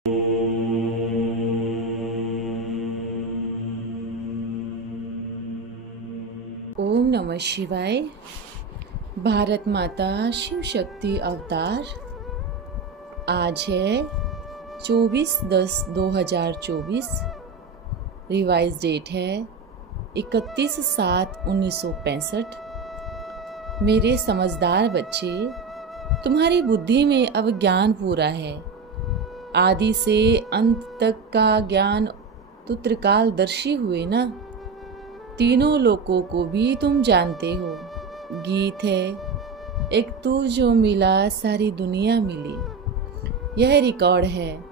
ओम नमः शिवाय। भारत माता शिव शक्ति अवतार। आज है 24/10/2024। रिवाइज डेट है 31/7/1965। मेरे समझदार बच्चे, तुम्हारी बुद्धि में अब ज्ञान पूरा है। आदि से अंत तक का ज्ञान तो त्रिकालदर्शी हुए ना। तीनों लोकों को भी तुम जानते हो। गीत है, एक तू जो मिला सारी दुनिया मिली। यह रिकॉर्ड है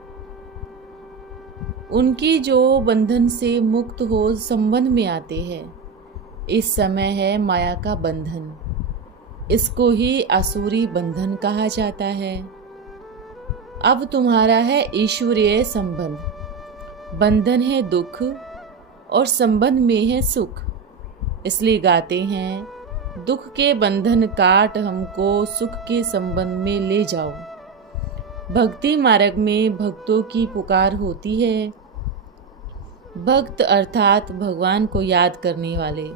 उनकी जो बंधन से मुक्त हो संबंध में आते हैं। इस समय है माया का बंधन। इसको ही आसुरी बंधन कहा जाता है। अब तुम्हारा है ईश्वरीय संबंध। बंधन है दुख और संबंध में है सुख। इसलिए गाते हैं, दुख के बंधन काट हमको सुख के संबंध में ले जाओ। भक्ति मार्ग में भक्तों की पुकार होती है। भक्त अर्थात भगवान को याद करने वाले।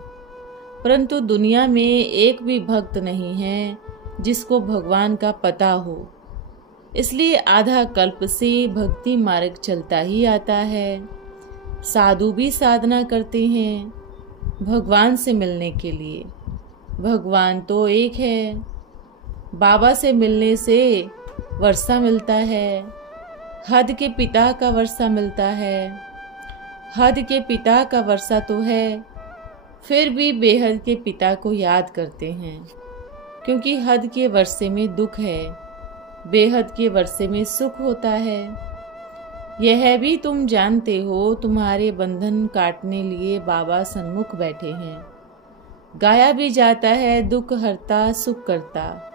परंतु दुनिया में एक भी भक्त नहीं है जिसको भगवान का पता हो। इसलिए आधा कल्प से भक्ति मार्ग चलता ही आता है। साधु भी साधना करते हैं भगवान से मिलने के लिए। भगवान तो एक है। बाबा से मिलने से वर्षा मिलता है। हद के पिता का वर्षा मिलता है। हद के पिता का वर्षा तो है, फिर भी बेहद के पिता को याद करते हैं, क्योंकि हद के वर्षे में दुख है, बेहद के वर्षे में सुख होता है। यह भी तुम जानते हो, तुम्हारे बंधन काटने लिए बाबा सन्मुख बैठे हैं। गाया भी जाता है, दुख हरता सुख करता।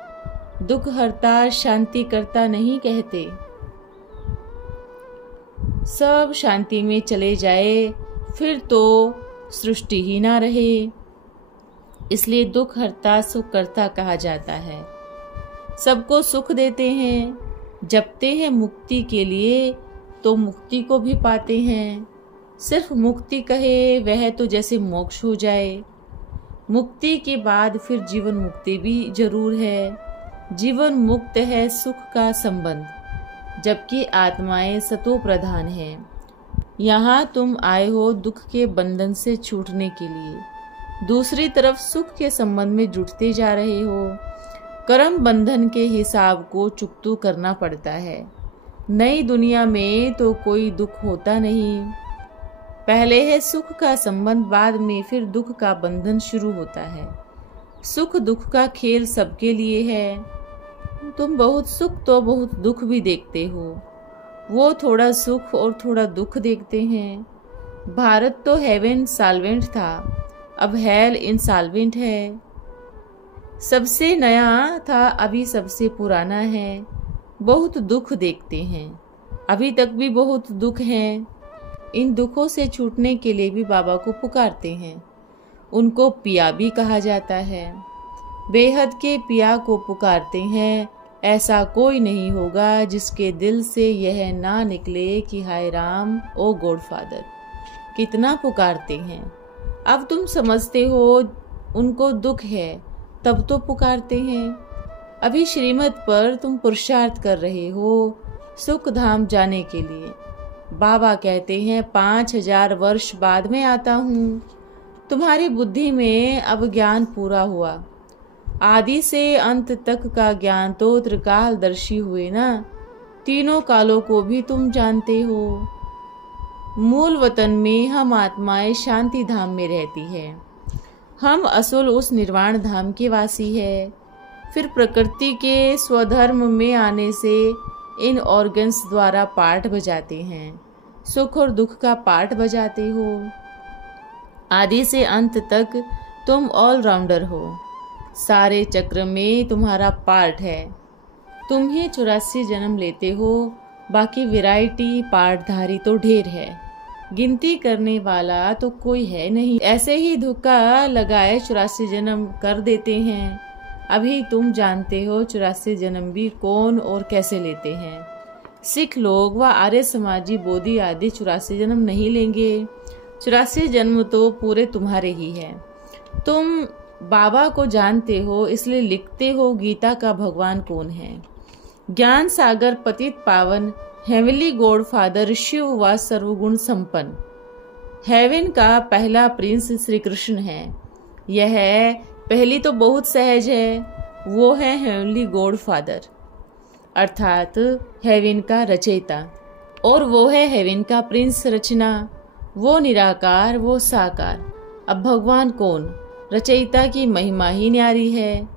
दुख हरता शांति करता नहीं कहते। सब शांति में चले जाए फिर तो सृष्टि ही ना रहे। इसलिए दुख हरता सुख करता कहा जाता है। सबको सुख देते हैं, जपते हैं मुक्ति के लिए तो मुक्ति को भी पाते हैं। सिर्फ मुक्ति कहे वह तो जैसे मोक्ष हो जाए। मुक्ति के बाद फिर जीवन मुक्ति भी जरूर है। जीवन मुक्त है सुख का संबंध, जबकि आत्माएं सतो प्रधान है। यहाँ तुम आए हो दुख के बंधन से छूटने के लिए, दूसरी तरफ सुख के संबंध में जुटते जा रहे हो। कर्म बंधन के हिसाब को चुकतू करना पड़ता है। नई दुनिया में तो कोई दुख होता नहीं। पहले है सुख का संबंध, बाद में फिर दुख का बंधन शुरू होता है। सुख दुख का खेल सबके लिए है। तुम बहुत सुख तो बहुत दुख भी देखते हो। वो थोड़ा सुख और थोड़ा दुख देखते हैं। भारत तो हेवन सॉल्वेंट था, अब हेल इंसॉल्वेंट है। सबसे नया था, अभी सबसे पुराना है। बहुत दुख देखते हैं, अभी तक भी बहुत दुख हैं। इन दुखों से छूटने के लिए भी बाबा को पुकारते हैं। उनको पिया भी कहा जाता है। बेहद के पिया को पुकारते हैं। ऐसा कोई नहीं होगा जिसके दिल से यह ना निकले कि हाय राम ओ गॉडफादर। कितना पुकारते हैं। अब तुम समझते हो उनको दुख है, तब तो पुकारते हैं। अभी श्रीमत पर तुम पुरुषार्थ कर रहे हो सुख धाम जाने के लिए। बाबा कहते हैं 5000 वर्ष बाद में आता हूँ। तुम्हारी बुद्धि में अब ज्ञान पूरा हुआ। आदि से अंत तक का ज्ञान तो त्रिकालदर्शी हुए ना। तीनों कालों को भी तुम जानते हो। मूल वतन में हम आत्माएं शांति धाम में रहती है। हम असुल उस निर्वाण धाम के वासी है। फिर प्रकृति के स्वधर्म में आने से इन ऑर्गन्स द्वारा पाठ बजाते हैं। सुख और दुख का पाठ बजाते हो। आदि से अंत तक तुम ऑलराउंडर हो। सारे चक्र में तुम्हारा पार्ट है। तुम ही 84 जन्म लेते हो। बाकी वैरायटी पार्टधारी तो ढेर है, गिनती करने वाला तो कोई है नहीं। ऐसे ही धोखा लगाए 84 जन्म कर देते हैं। अभी तुम जानते हो 84 जन्म भी कौन और कैसे लेते हैं। सिख लोग व आर्य समाजी बोधि आदि 84 जन्म नहीं लेंगे। 84 जन्म तो पूरे तुम्हारे ही है। तुम बाबा को जानते हो, इसलिए लिखते हो गीता का भगवान कौन है। ज्ञान सागर पतित पावन हेवनली गॉड फादर शिव व सर्वगुण संपन्न। हेवन का पहला प्रिंस श्री कृष्ण है। यह पहली तो बहुत सहज है, वो है हेवनली गॉड फादर अर्थात हेवन का रचयिता, और वो है हेवन का प्रिंस रचना। वो निराकार, वो साकार। अब भगवान कौन? रचयिता की महिमा ही न्यारी है।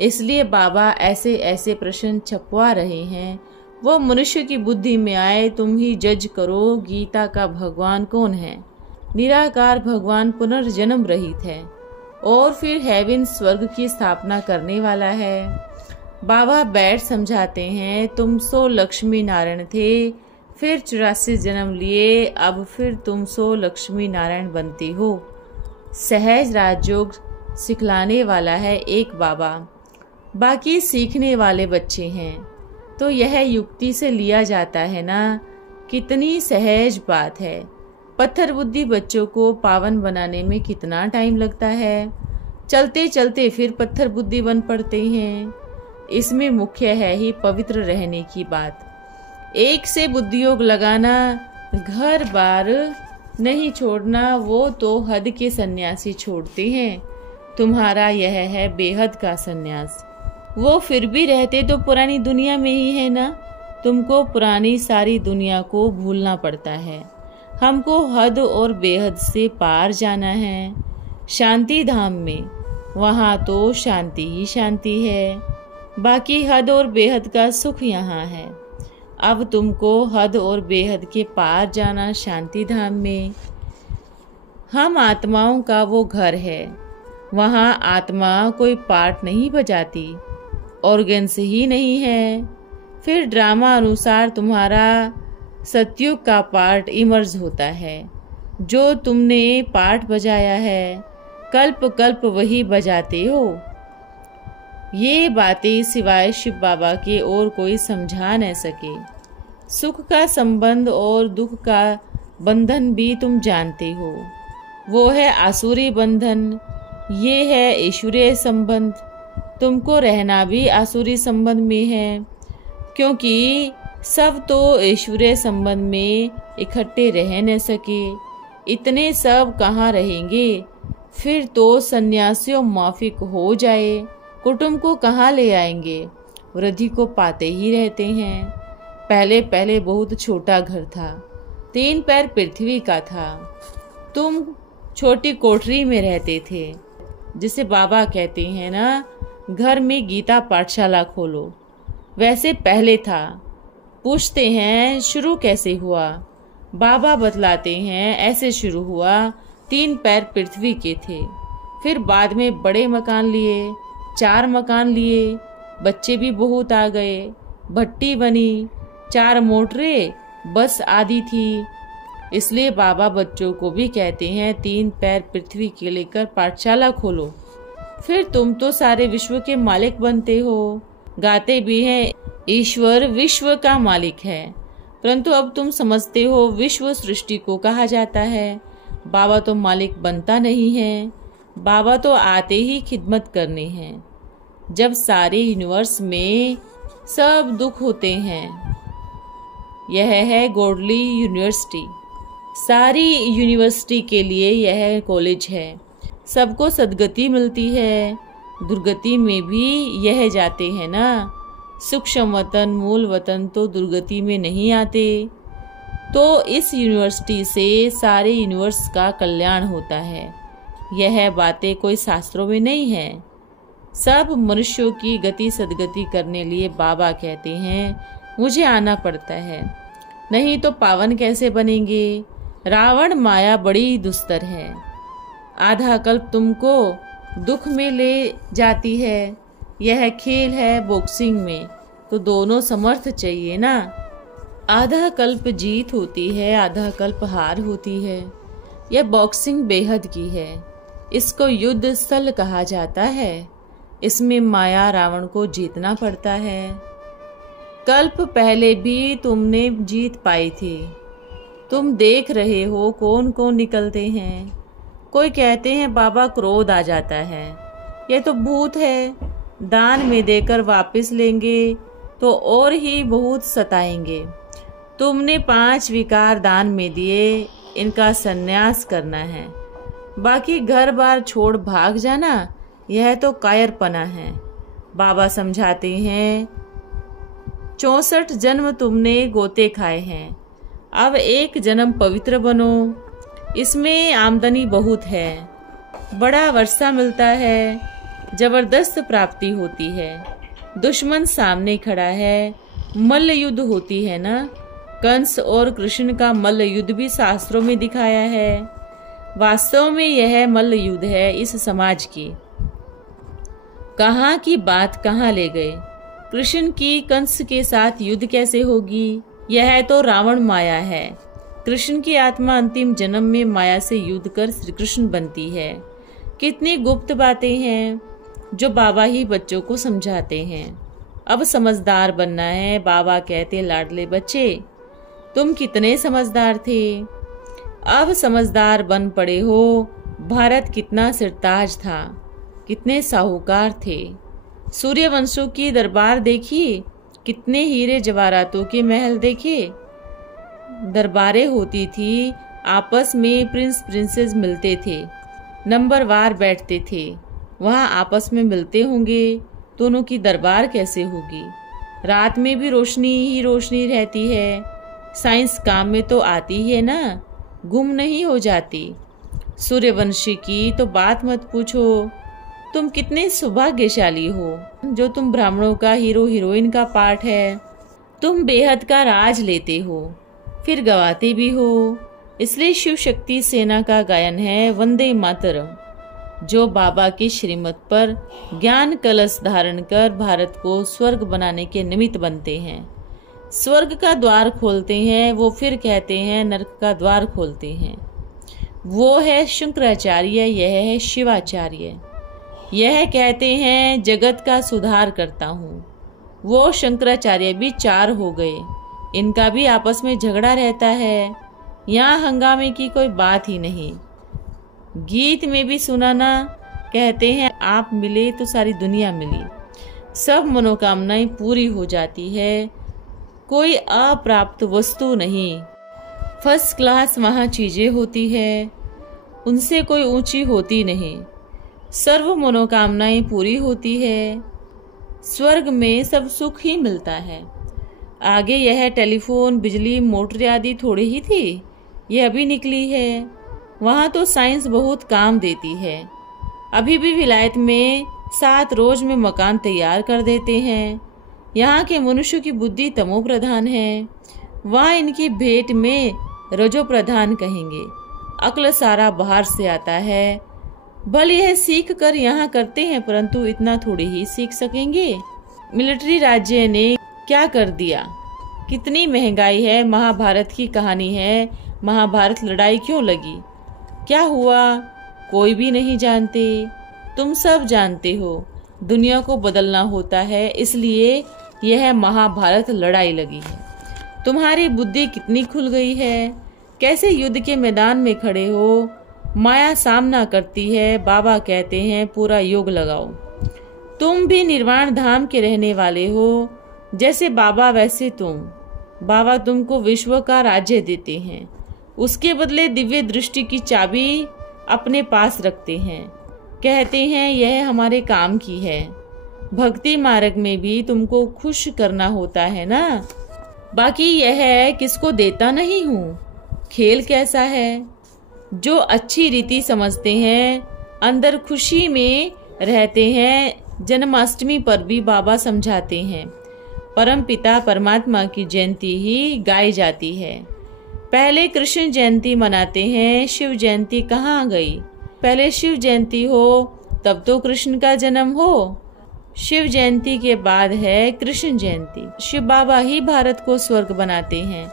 इसलिए बाबा ऐसे ऐसे प्रश्न छपवा रहे हैं, वो मनुष्य की बुद्धि में आए, तुम ही जज करो गीता का भगवान कौन है। निराकार भगवान पुनर्जन्म रहित है और फिर हेवन स्वर्ग की स्थापना करने वाला है। बाबा बैठ समझाते हैं, तुम सो लक्ष्मी नारायण थे, फिर 84 जन्म लिए, अब फिर तुम सो लक्ष्मी नारायण बनते हो। सहज राजयोग सिखलाने वाला है एक बाबा, बाकी सीखने वाले बच्चे हैं। तो यह युक्ति से लिया जाता है ना, कितनी सहज बात है। पत्थर बुद्धि बच्चों को पावन बनाने में कितना टाइम लगता है, चलते चलते फिर पत्थर बुद्धि बन पड़ते हैं। इसमें मुख्य है ही पवित्र रहने की बात। एक से बुद्धियोग लगाना, घर बार नहीं छोड़ना, वो तो हद के सन्यासी छोड़ते हैं। तुम्हारा यह है बेहद का सन्यास। वो फिर भी रहते तो पुरानी दुनिया में ही है ना। तुमको पुरानी सारी दुनिया को भूलना पड़ता है। हमको हद और बेहद से पार जाना है, शांति धाम में। वहाँ तो शांति ही शांति है, बाकी हद और बेहद का सुख यहाँ है। अब तुमको हद और बेहद के पार जाना शांति धाम में। हम आत्माओं का वो घर है, वहाँ आत्मा कोई पार्ट नहीं बजाती, ऑर्गन्स ही नहीं है। फिर ड्रामा अनुसार तुम्हारा सतयुग का पार्ट इमर्ज होता है। जो तुमने पार्ट बजाया है, कल्प कल्प वही बजाते हो। ये बातें सिवाय शिव बाबा के और कोई समझा न सके। सुख का संबंध और दुख का बंधन भी तुम जानते हो, वो है आसुरी बंधन, ये है ईश्वरीय संबंध। तुमको रहना भी आसुरी संबंध में है, क्योंकि सब तो ईश्वरीय संबंध में इकट्ठे रह न सके। इतने सब कहाँ रहेंगे? फिर तो सन्यासियों माफिक हो जाए, कुटुंब को कहाँ ले आएंगे? वृद्धि को पाते ही रहते हैं। पहले पहले बहुत छोटा घर था, 3 पैर पृथ्वी का था। तुम छोटी कोठरी में रहते थे, जिसे बाबा कहते हैं ना, घर में गीता पाठशाला खोलो। वैसे पहले था। पूछते हैं शुरू कैसे हुआ? बाबा बतलाते हैं ऐसे शुरू हुआ। 3 पैर पृथ्वी के थे, फिर बाद में बड़े मकान लिए, 4 मकान लिए, बच्चे भी बहुत आ गए, भट्टी बनी, 4 मोटरें, बस आदि थी। इसलिए बाबा बच्चों को भी कहते हैं 3 पैर पृथ्वी के लेकर पाठशाला खोलो। फिर तुम तो सारे विश्व के मालिक बनते हो। गाते भी हैं ईश्वर विश्व का मालिक है, परंतु अब तुम समझते हो विश्व सृष्टि को कहा जाता है। बाबा तो मालिक बनता नहीं है, बाबा तो आते ही खिदमत करने हैं। जब सारे यूनिवर्स में सब दुख होते हैं, यह है गॉडली यूनिवर्सिटी। सारी यूनिवर्सिटी के लिए यह कॉलेज है। सबको सदगति मिलती है, दुर्गति में भी यह जाते हैं ना। सूक्ष्म वतन मूल वतन तो दुर्गति में नहीं आते। तो इस यूनिवर्सिटी से सारे यूनिवर्स का कल्याण होता है। यह बातें कोई शास्त्रों में नहीं है। सब मनुष्यों की गति सदगति करने लिए बाबा कहते हैं मुझे आना पड़ता है, नहीं तो पावन कैसे बनेंगे। रावण माया बड़ी दुस्तर है, आधा कल्प तुमको दुख में ले जाती है। यह खेल है बॉक्सिंग में, तो दोनों समर्थ चाहिए ना। आधा कल्प जीत होती है, आधा कल्प हार होती है। यह बॉक्सिंग बेहद की है, इसको युद्ध स्थल कहा जाता है। इसमें माया रावण को जीतना पड़ता है। कल्प पहले भी तुमने जीत पाई थी। तुम देख रहे हो कौन कौन निकलते हैं। कोई कहते हैं बाबा क्रोध आ जाता है, यह तो भूत है, दान में देकर वापस लेंगे तो और ही बहुत सताएंगे। तुमने 5 विकार दान में दिए, इनका संन्यास करना है। बाकी घर बार छोड़ भाग जाना, यह तो कायरपना है। बाबा समझाते हैं 64 जन्म तुमने गोते खाए हैं, अब एक जन्म पवित्र बनो। इसमें आमदनी बहुत है, बड़ा वर्षा मिलता है, जबरदस्त प्राप्ति होती है। दुश्मन सामने खड़ा है, मल्ल युद्ध होती है ना। कंस और कृष्ण का मल्ल युद्ध भी शास्त्रों में दिखाया है। वास्तव में यह मल्ल युद्ध है इस समाज की। कहाँ की बात कहाँ ले गए। कृष्ण की कंस के साथ युद्ध कैसे होगी? यह तो रावण माया है। कृष्ण की आत्मा अंतिम जन्म में माया से युद्ध कर श्री कृष्ण बनती है। कितनी गुप्त बातें हैं जो बाबा ही बच्चों को समझाते हैं। अब समझदार बनना है। बाबा कहते, लाडले बच्चे तुम कितने समझदार थे, अब समझदार बन पड़े हो। भारत कितना सिरताज था, कितने साहूकार थे। सूर्यवंशों की दरबार देखिए, कितने हीरे जवाहरातों के महल देखे। दरबारें होती थी, आपस में प्रिंस प्रिंसेस मिलते थे, नंबरवार बैठते थे। वहाँ आपस में मिलते होंगे, दोनों की दरबार कैसे होगी? रात में भी रोशनी ही रोशनी रहती है। साइंस काम में तो आती है ना, गुम नहीं हो जाती। सूर्यवंशी की तो बात मत पूछो। तुम कितने सौभाग्यशाली हो जो तुम ब्राह्मणों का हीरो हीरोइन का पार्ट है। तुम बेहद का राज लेते हो, फिर गवाते भी हो। इसलिए शिव शक्ति सेना का गायन है वंदे मातरम, जो बाबा की श्रीमत पर ज्ञान कलश धारण कर भारत को स्वर्ग बनाने के निमित्त बनते हैं। स्वर्ग का द्वार खोलते हैं, वो फिर कहते हैं नरक का द्वार खोलते हैं। वो है शंकराचार्य, यह है शिवाचार्य। यह कहते हैं जगत का सुधार करता हूँ। वो शंकराचार्य भी 4 हो गए, इनका भी आपस में झगड़ा रहता है। यहाँ हंगामे की कोई बात ही नहीं। गीत में भी सुना ना, कहते हैं आप मिले तो सारी दुनिया मिली। सब मनोकामनाएं पूरी हो जाती है, कोई अप्राप्त वस्तु नहीं। फर्स्ट क्लास वहाँ चीजें होती है, उनसे कोई ऊंची होती नहीं। सर्व मनोकामनाएं पूरी होती है। स्वर्ग में सब सुख ही मिलता है। आगे यह टेलीफोन, बिजली, मोटर आदि थोड़ी ही थी, यह अभी निकली है। वहाँ तो साइंस बहुत काम देती है। अभी भी विलायत में 7 रोज में मकान तैयार कर देते हैं। यहाँ के मनुष्य की बुद्धि तमो प्रधान है, वहाँ इनकी भेंट में रजो प्रधान कहेंगे। अक्ल सारा बाहर से आता है। भले यह सीख कर यहाँ करते हैं, परंतु इतना थोड़ी ही सीख सकेंगे। मिलिट्री राज्य ने क्या कर दिया, कितनी महंगाई है। महाभारत की कहानी है, महाभारत लड़ाई क्यों लगी, क्या हुआ, कोई भी नहीं जानते। तुम सब जानते हो, दुनिया को बदलना होता है, इसलिए यह महाभारत लड़ाई लगी है। तुम्हारी बुद्धि कितनी खुल गई है, कैसे युद्ध के मैदान में खड़े हो। माया सामना करती है, बाबा कहते हैं पूरा योग लगाओ। तुम भी निर्वाण धाम के रहने वाले हो, जैसे बाबा वैसे तुम। बाबा तुमको विश्व का राज्य देते हैं, उसके बदले दिव्य दृष्टि की चाबी अपने पास रखते हैं। कहते हैं यह हमारे काम की है। भक्ति मार्ग में भी तुमको खुश करना होता है ना। बाकी यह है किसको देता नहीं हूँ। खेल कैसा है, जो अच्छी रीति समझते हैं, अंदर खुशी में रहते हैं। जन्माष्टमी पर भी बाबा समझाते हैं परम पिता परमात्मा की जयंती ही गाई जाती है। पहले कृष्ण जयंती मनाते हैं, शिव जयंती कहाँ गई। पहले शिव जयंती हो तब तो कृष्ण का जन्म हो, शिव जयंती के बाद है कृष्ण जयंती। शिव बाबा ही भारत को स्वर्ग बनाते हैं।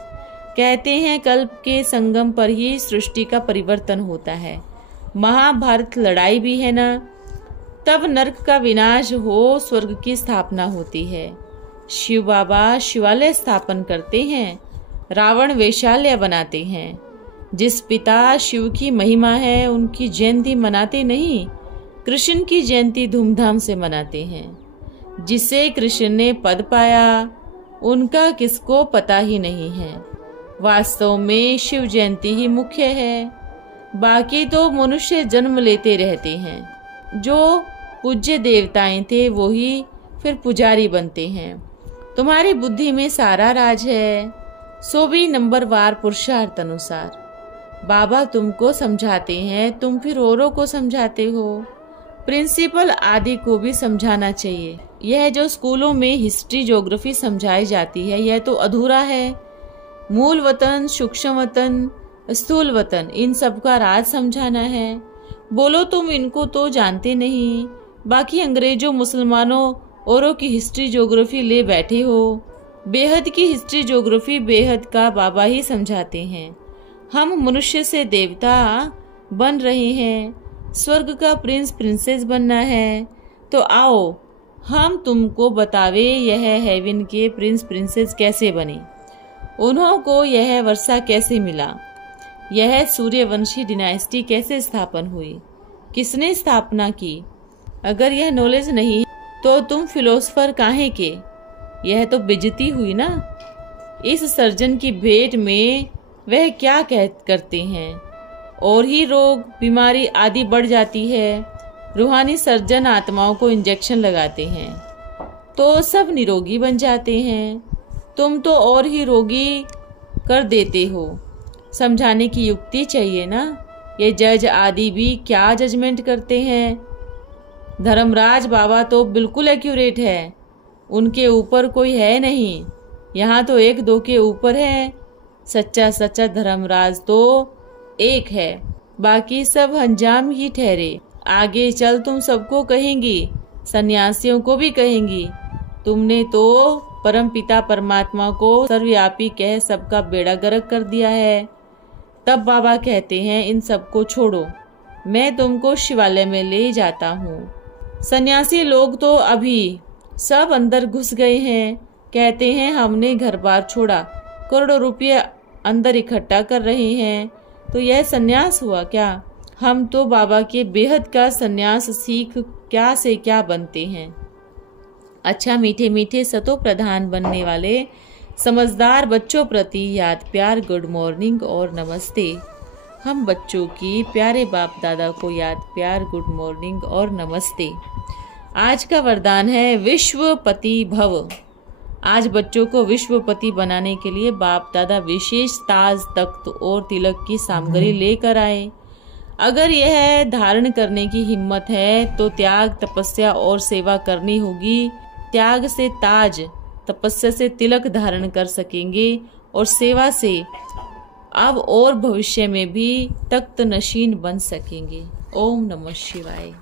कहते हैं कल्प के संगम पर ही सृष्टि का परिवर्तन होता है। महाभारत लड़ाई भी है ना, तब नरक का विनाश हो, स्वर्ग की स्थापना होती है। शिव बाबा शिवालय स्थापन करते हैं, रावण वेश्यालय बनाते हैं। जिस पिता शिव की महिमा है उनकी जयंती मनाते नहीं, कृष्ण की जयंती धूमधाम से मनाते हैं। जिसे कृष्ण ने पद पाया उनका किसको पता ही नहीं है। वास्तव में शिव जयंती ही मुख्य है, बाकी तो मनुष्य जन्म लेते रहते हैं। जो पूज्य देवताएं थे वो ही फिर पुजारी बनते हैं। तुम्हारी बुद्धि में सारा राज है, सो भी नंबरवार पुरुषार्थ अनुसार। बाबा तुमको समझाते हैं, तुम फिर औरों को समझाते हो। प्रिंसिपल आदि को भी समझाना चाहिए। यह जो स्कूलों में हिस्ट्री ज्योग्राफी समझाई जाती है यह तो अधूरा है। मूल वतन, सूक्ष्म वतन, स्थूल वतन, इन सब का राज समझाना है। बोलो तुम इनको तो जानते नहीं, बाकी अंग्रेजों, मुसलमानों औरों की हिस्ट्री ज्योग्राफी ले बैठे हो। बेहद की हिस्ट्री ज्योग्राफी बेहद का बाबा ही समझाते हैं। हम मनुष्य से देवता बन रहे हैं, स्वर्ग का प्रिंस प्रिंसेस बनना है, तो आओ हम तुमको बतावे यह हेवन के प्रिंस प्रिंसेस कैसे बने, उन्हों को यह वर्षा कैसे मिला, यह सूर्यवंशी डिनाइस्टी कैसे स्थापन हुई, किसने स्थापना की। अगर यह नॉलेज नहीं तो तुम फिलोसफर काहे के, यह तो बेइज्जती हुई ना। इस सर्जन की भेंट में वह क्या करते हैं, और ही रोग बीमारी आदि बढ़ जाती है। रूहानी सर्जन आत्माओं को इंजेक्शन लगाते हैं तो सब निरोगी बन जाते हैं, तुम तो और ही रोगी कर देते हो। समझाने की युक्ति चाहिए ना। ये जज आदि भी क्या जजमेंट करते हैं। धर्मराज बाबा तो बिल्कुल एक्यूरेट है, उनके ऊपर कोई है नहीं। यहाँ तो एक दो के ऊपर है, सच्चा सच्चा धर्मराज तो एक है, बाकी सब अंजाम ही ठहरे। आगे चल तुम सबको कहेंगी, सन्यासियों को भी कहेंगी। तुमने तो परम पिता परमात्मा को सर्वव्यापी कह सबका बेड़ा गर्क कर दिया है। तब बाबा कहते हैं इन सबको छोड़ो, मैं तुमको शिवालय में ले जाता हूँ। सन्यासी लोग तो अभी सब अंदर घुस गए हैं, कहते हैं हमने घर बार छोड़ा, करोड़ों रुपये अंदर इकट्ठा कर रहे हैं, तो यह सन्यास हुआ क्या। हम तो बाबा के बेहद का सन्यास सीख क्या से क्या बनते हैं। अच्छा मीठे मीठे सतो प्रधान बनने वाले समझदार बच्चों प्रति याद प्यार, गुड मॉर्निंग और नमस्ते। हम बच्चों की प्यारे बाप दादा को याद प्यार, गुड मॉर्निंग और नमस्ते। आज का वरदान है विश्वपति भव। आज बच्चों को विश्वपति बनाने के लिए बाप दादा विशेष ताज, तख्त और तिलक की सामग्री लेकर आए। अगर यह धारण करने की हिम्मत है तो त्याग, तपस्या और सेवा करनी होगी। त्याग से ताज, तपस्या से तिलक धारण कर सकेंगे और सेवा से अब और भविष्य में भी तख्त नशीन बन सकेंगे। ओम नमः शिवाय।